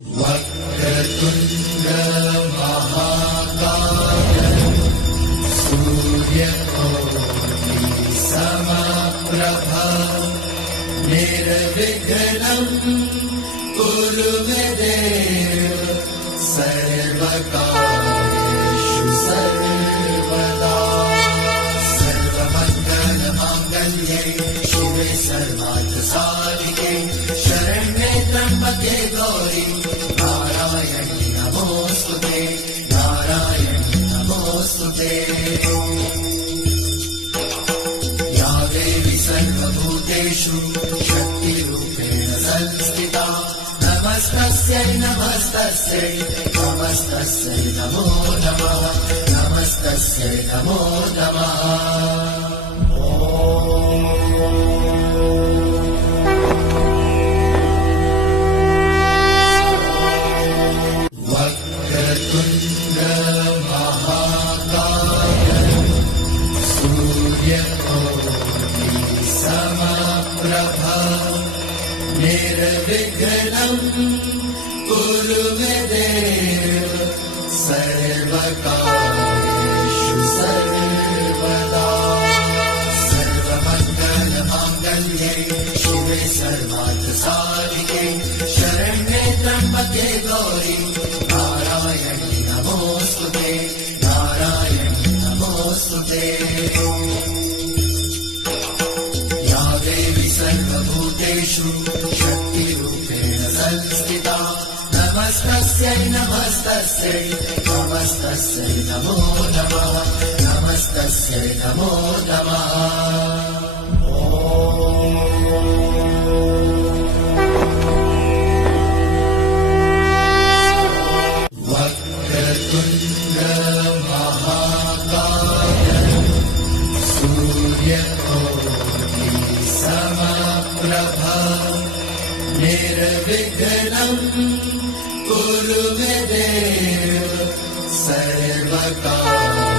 वक्रतुण्ड महाकाय सूर्यकोटि समप्रभा निर्विघ्नं कुरु मे देव सर्वकार्येषु सर्वदा सर्वमङ्गलमाङ्गल्ये शिवे सर्वार्थसाधिके शरण्ये त्र्यम्बके गौरी नारायणी नमोस्तुते नारायणी नमोस्तुते या देवी सर्वभूतेषु शक्तिरूपेण संस्थिता नमस्तस्यै नमस्तस्यै नमस्तस्यै नमो नमः नमस्तस्यै नमो नमः वक्रतुण्ड महाकाय सूर्यकोटि समप्रभा निर्विघ्नं कुरु मे देव सर्वकार्येषु सर्वदा सर्वमङ्गलमाङ्गल्ये शिवे सर्वार्थसाधिके शरण्ये त्र्यम्बके गौरी नारायणी नमोस्तुते नारायणी नमोस्तुते या देवी सर्वभूतेषु शक्तिरूपेण संस्थिता नमस्तस्यै नमस्तस्यै नमस्तस्यै नमो नमः नमस्तस्यै नमो नमः वक्रतुण्ड महाकाय सूर्यकोटि समप्रभा निर्विघ्नं कुरु मे देव सर्वकार्येषु